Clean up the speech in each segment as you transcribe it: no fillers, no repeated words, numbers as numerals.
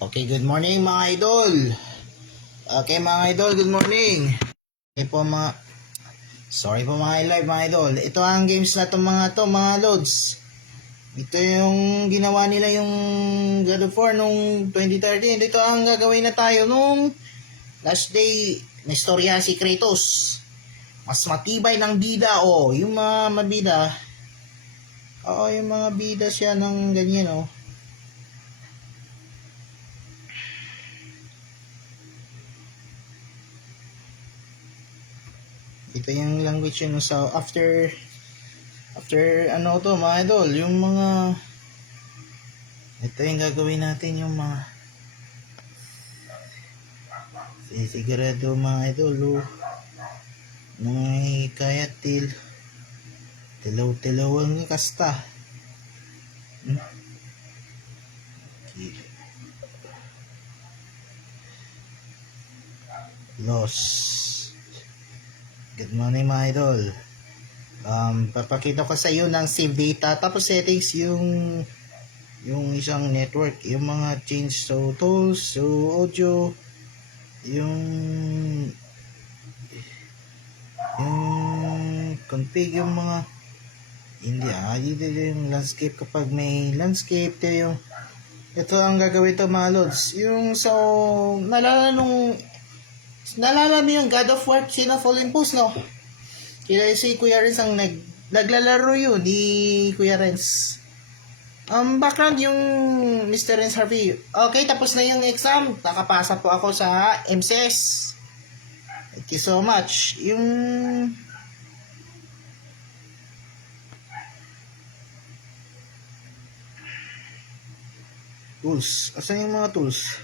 Okay, good morning mga idol. Okay mga idol, good morning. Okay po mga sorry po mga live mga idol. Ito ang games na to mga loads. Ito yung ginawa nila yung God of War nung 2013. Ito ang gagawin na tayo nung last day na istorya si Kratos. Mas matibay ng bida yung mga mabida. Yung mga bida siya ng ganyan Ito yung language yun. So after to mga idol, yung mga ito yung gagawin natin, yung mga sigurado mga idol may kaya tilaw ang kasta. Okay. Good morning mga idol. Papakita ko sa iyo ng save data, tapos settings yung isang network, yung mga change tools, audio, yung config, yung mga hindi yung landscape. Kapag may landscape ito ang gagawin to mga lods. Nalala mo yung God of War Chain of Olympus, no? Kaya si Kuya Renz ang naglalaro yun ni Kuya Renz. Background yung Mr. Renz Harvey. Okay, tapos na yung exam. Nakapasa po ako sa MCS. Thank you so much. Tools. Asan yung mga tools?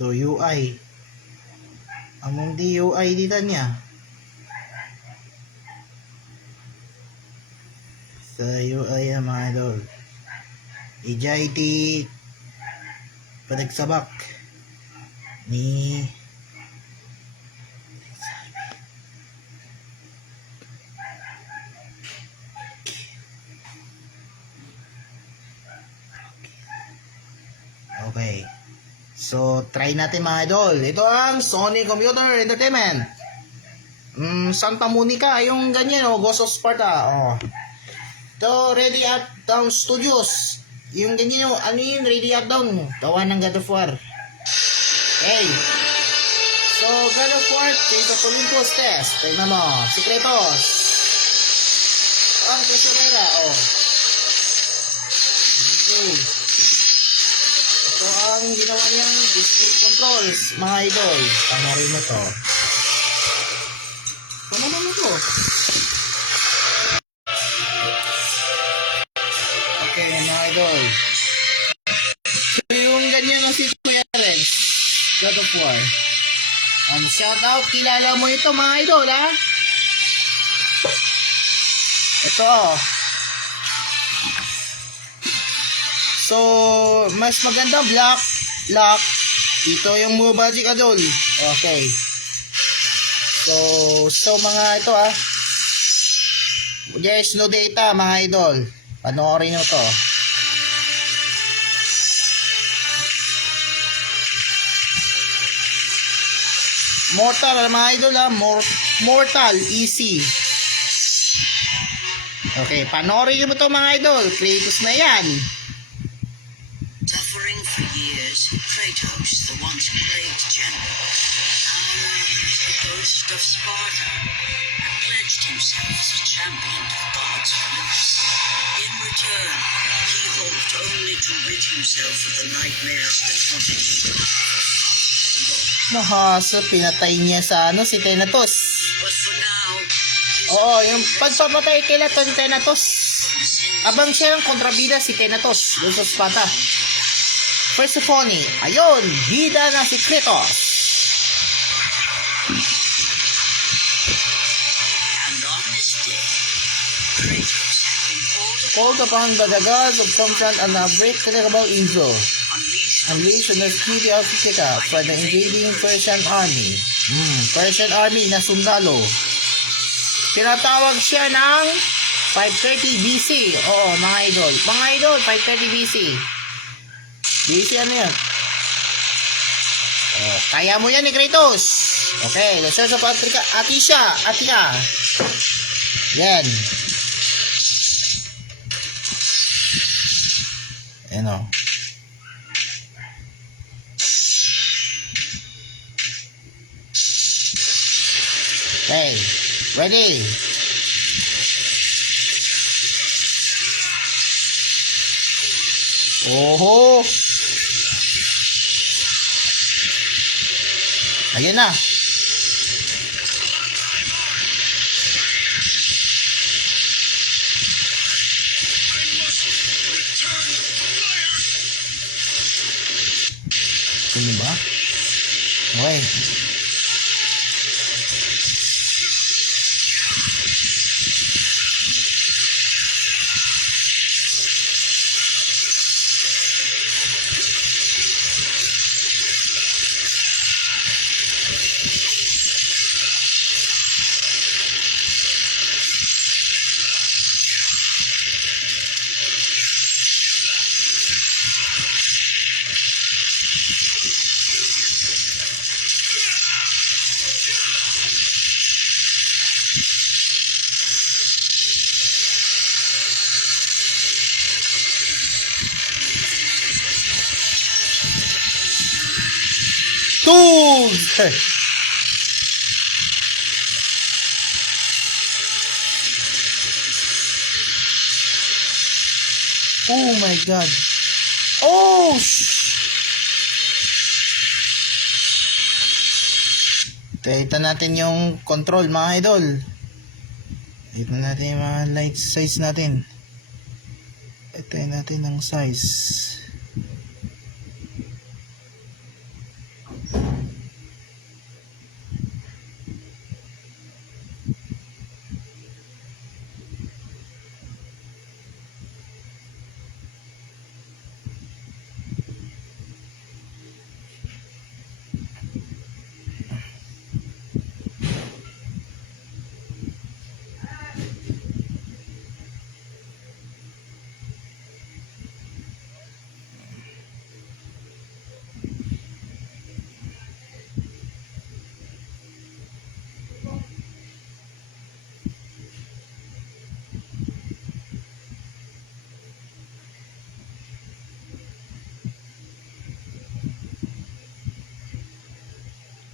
So UI. Among di UI dito niya. Sa UI mga idol. EJIT panagsabak ni okay. So, try natin mga idol. Ito ang Sony Computer Entertainment. Santa Monica, yung ganyan, Ghost of Sparta, Ito, Ready Up Down Studios. Yung ganyan, Ready Up Down. Gawa ng God of War. Okay. So, God of War, Chain of Olympus test. Tignan mo, si Kratos. Ang Kristonera, Okay. Ito ang ginawa niyang display controls, mga idol. Pangarin mo to. Ano naman ito? Okay, mga idol. So, yung ganyan ang si Kuya Renz, God of War. Shout out, kilala mo ito mga idol, ha? Ito. So, mas maganda black, lock. Ito yung Magic idol. Okay. So mga ito there's no data mga idol. Panoorin nyo to. Mortal mga idol Mortal easy. Okay, panoorin nyo to mga idol. Kratos na yan. Suffering for years, Kratos, the once great general, now is the ghost of Sparta, and pledged himself as a champion to the gods of Olympus. In return, he hoped only to rid himself of the nightmares that haunted him. Mahasa, pinatay niya si Thanatos. But for now, yung pagpapatay kay Thanatos. Abang siya yung kontrabida si Thanatos doon sa Sparta. Persephone, ayun, bida na si Kratos. and on this day, Kratos had been Called upon by the gods of Samson and unbreakable Israel. unleashed Unleashed on the city of Sika from the invading Persian army. Persian army na sundalo. Tinatawag siya ng 530 BC. Oo, mga idol. Mga idol, 530 BC. BC ano yan? Oh, kaya mo yan ni Kratos. Okay, the source of Atia. Yan. Ano? Okay, ready. Oho. Ayan na. Ano ba? Okay. Tools! Oh my god. Oh! Kita natin yung control mga idol. Kita natin yung mga light size natin. Ito natin ang size.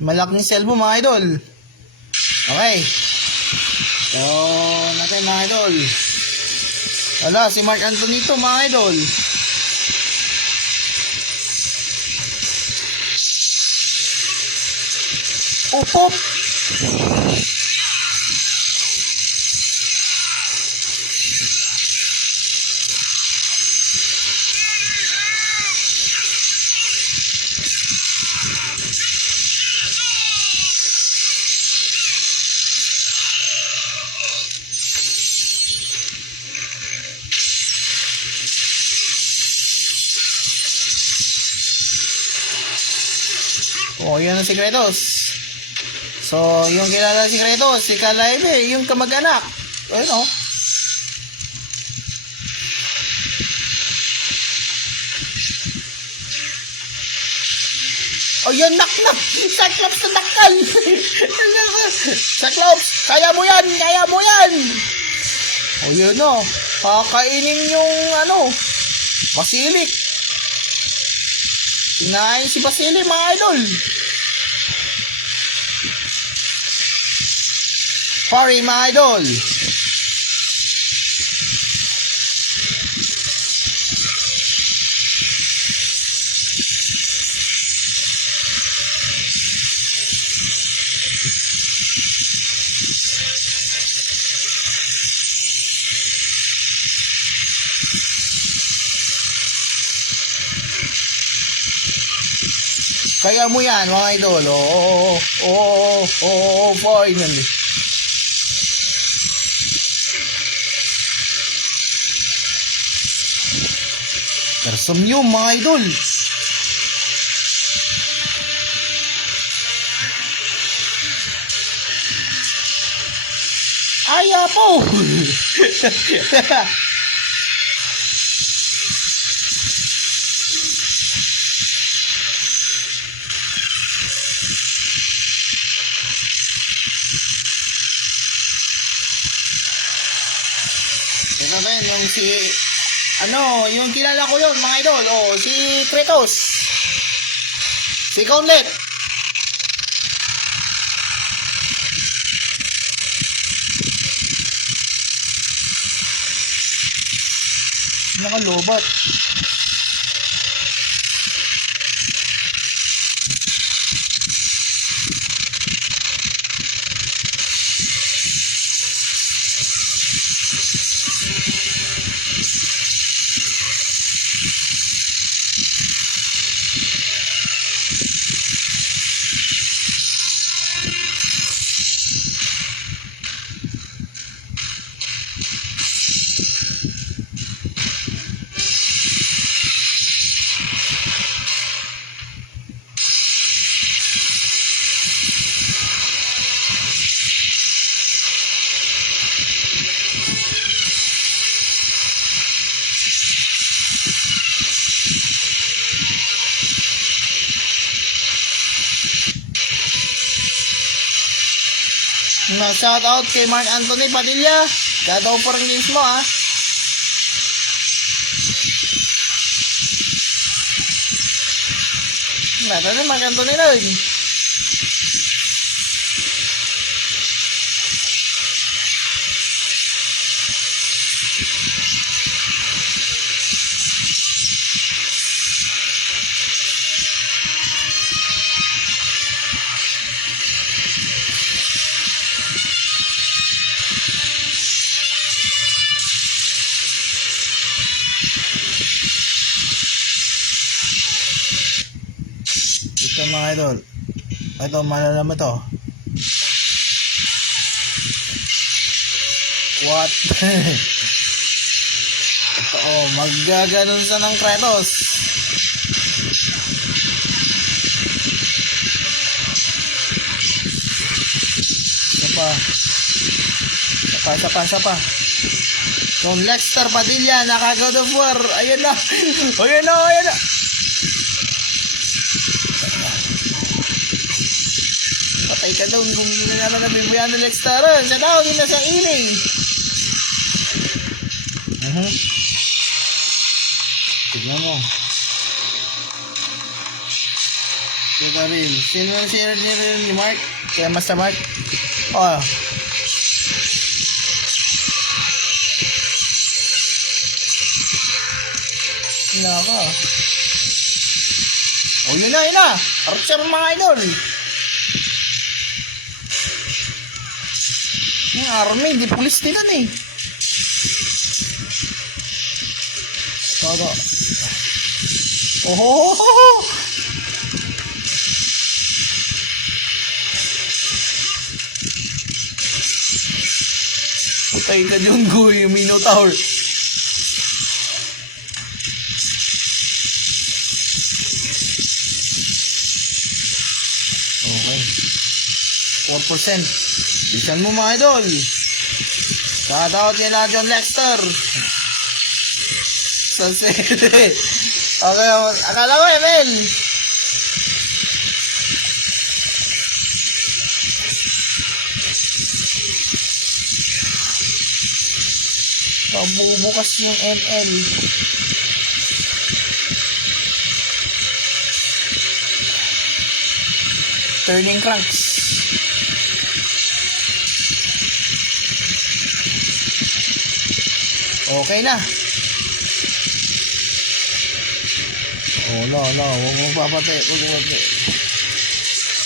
Malaking cellphone mga idol. Okay. So, natin mga idol. Wala, si Mark Antonito mga idol. Op. Oh, yun ang si Kratos. So, yung kilala si Kratos, si Kalaebe, yung kamag-anak. Ayun o. Oh, yun, nak. Cyclops na nakal. Cyclops, kaya mo yan. Oh, yun o. Kakainin yung, Basilik. Kinain si Basilik, mga idol. Sorry, mga idol. Kaya mo yan, mga idol. Finally. Persomnium, mga idol. Aya po. Ito ba yun, yung si, yung kilala ko yun, mga idol, si Kratos, si Gauntlet. Nakalobat. Shout out kay Mark Anthony Padilla. Gadaw pa rin games mo, ha. Nata na Mark Anthony na rin. Ito mga idol. Ito, malalaman to. What? Ito, maggaganon sa ng Kratos. Sapa. Kung Lexter Padilla, naka-God of War. Ayan na. Patay ka daw kung hindi na naman nabibuyan ng Lexter. Siya daw, hindi na sa ining. Tignan mo. Sino rin? Sino ang share ni Mark? Kaya Master Mark? Naka. Yun na. Archer mga idol. Yung army, di pulis nila eh. Todo. Patay ka dyan, Guy, Minotaur. Okay. 4%. Bisan mo mga idol. Shoutout nila John Lexter. Okay, akala ko ML. Bubukas yung ML. Turning cranks. Okay na. No. Huwag mo papatay.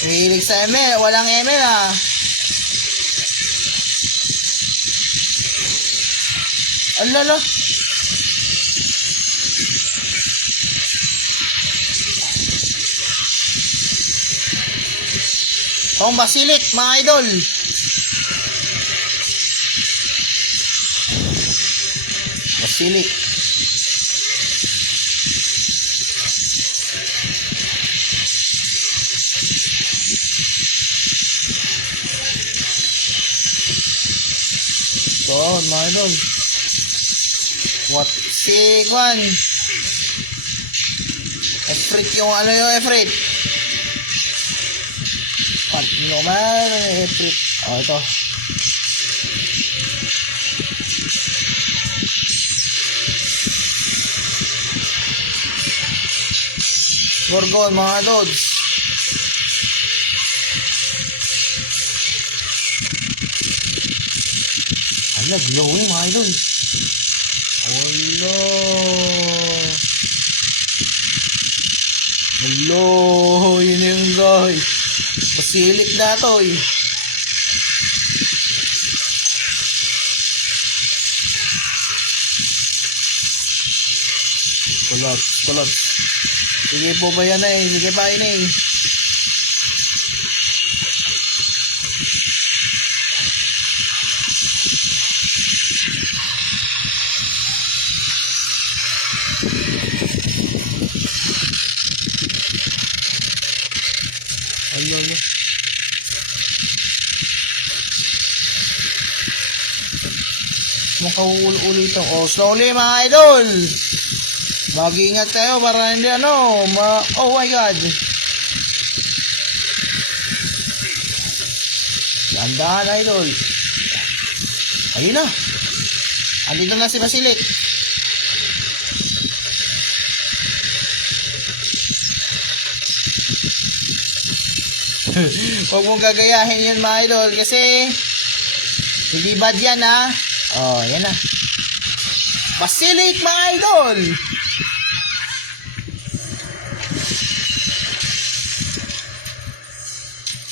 Hihilig sa ML. Walang ML, ha. Alala. Basilik, mga idol. Basilik. down, mga idol. What? Si Kwan. Efrit yung ano yung Efrit. Pat nyo man, Efrit. Oh, ito. Gorgon, mga lods. Ala, glowing mga idol. Hello. Hello, yun yung guy. Basilik na to eh. Collapse. Sige po ba yan eh? Sige pa yun eh. Ano. Makauuli ito. Oh, slowly mga idol. Mag-iingat kayo para hindi ano. Oh my God. Dandahan idol. Ayun na. Andito na si Basilik. Huwag mong gagayahin yun mga idol kasi hindi bad yan ha. Oh, yan na. Basilik mga idol.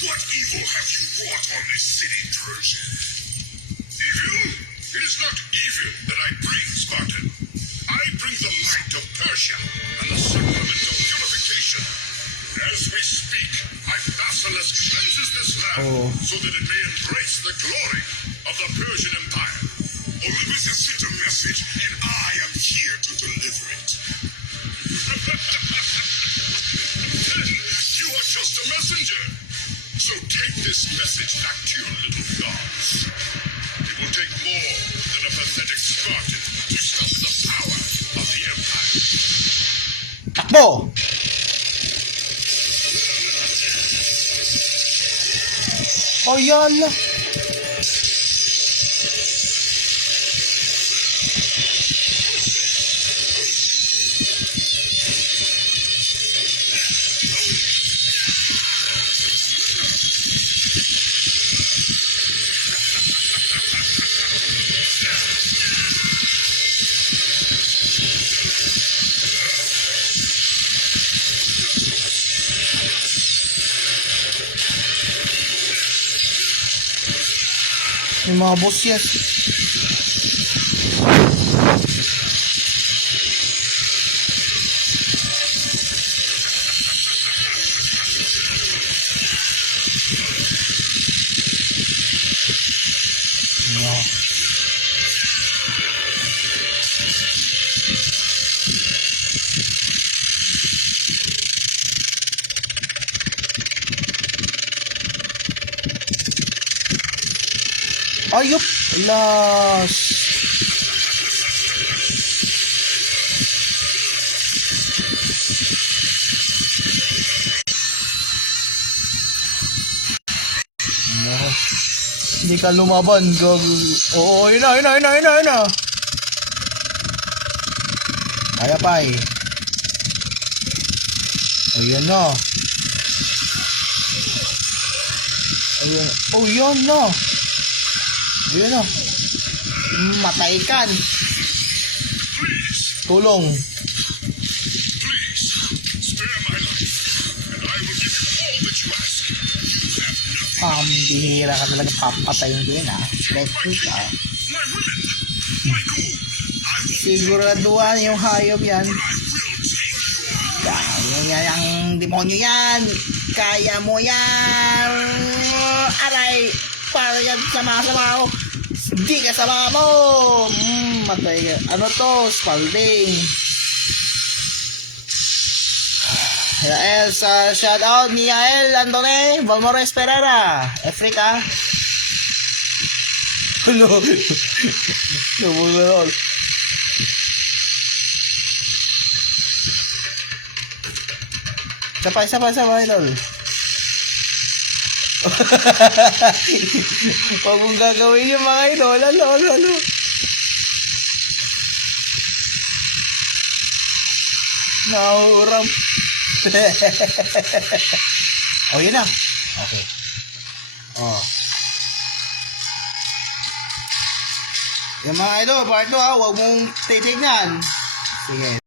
What evil have you wrought on this city, Trojan? Evil? It is not evil that I bring, Spartan. I bring the light of Persia and the sacrament of purification. As we speak, my basilisk cleanses this land so that it may embrace the glory of the Persian Empire. Olympus has sent a message, and I am here to deliver it. Then you are just a messenger. So take this message back to your little gods. It will take more than a pathetic Spartan to stop the power of the Empire. Takbo! Oh, yala. May mga boss yan. Ayup! Las! No. Hindi ka lumaban, gag. Oo, yun na. Kaya pa eh. Ayan na. Ayan. Oh, yan na. Ayan na. Matay kan. Tulong. Please, spare my life, and I will give you all that you ask. You have nothing. Bihira ka talaga, papatayin ko yun ha. Electric ha. My women, my gold, I will Siguraduhan yung hayop yan. take your Kaya yan ang demonyo yan. Kaya mo yan. Aray. Para yan sa mga sama ko. Hindi ka sama mo. Matay ka. Ano to? Spalding. Yael sa shoutout ni Yael Andone Valmores Pereira. Africa. Ano? Nabulol. Isa pa, idol. Huwag mong gagawin yung mga idol. Ano. Nahuram. Oh, yun na. Okay. Oh. Yung mga idol, part 2 ha, huwag mong titignan. Sige.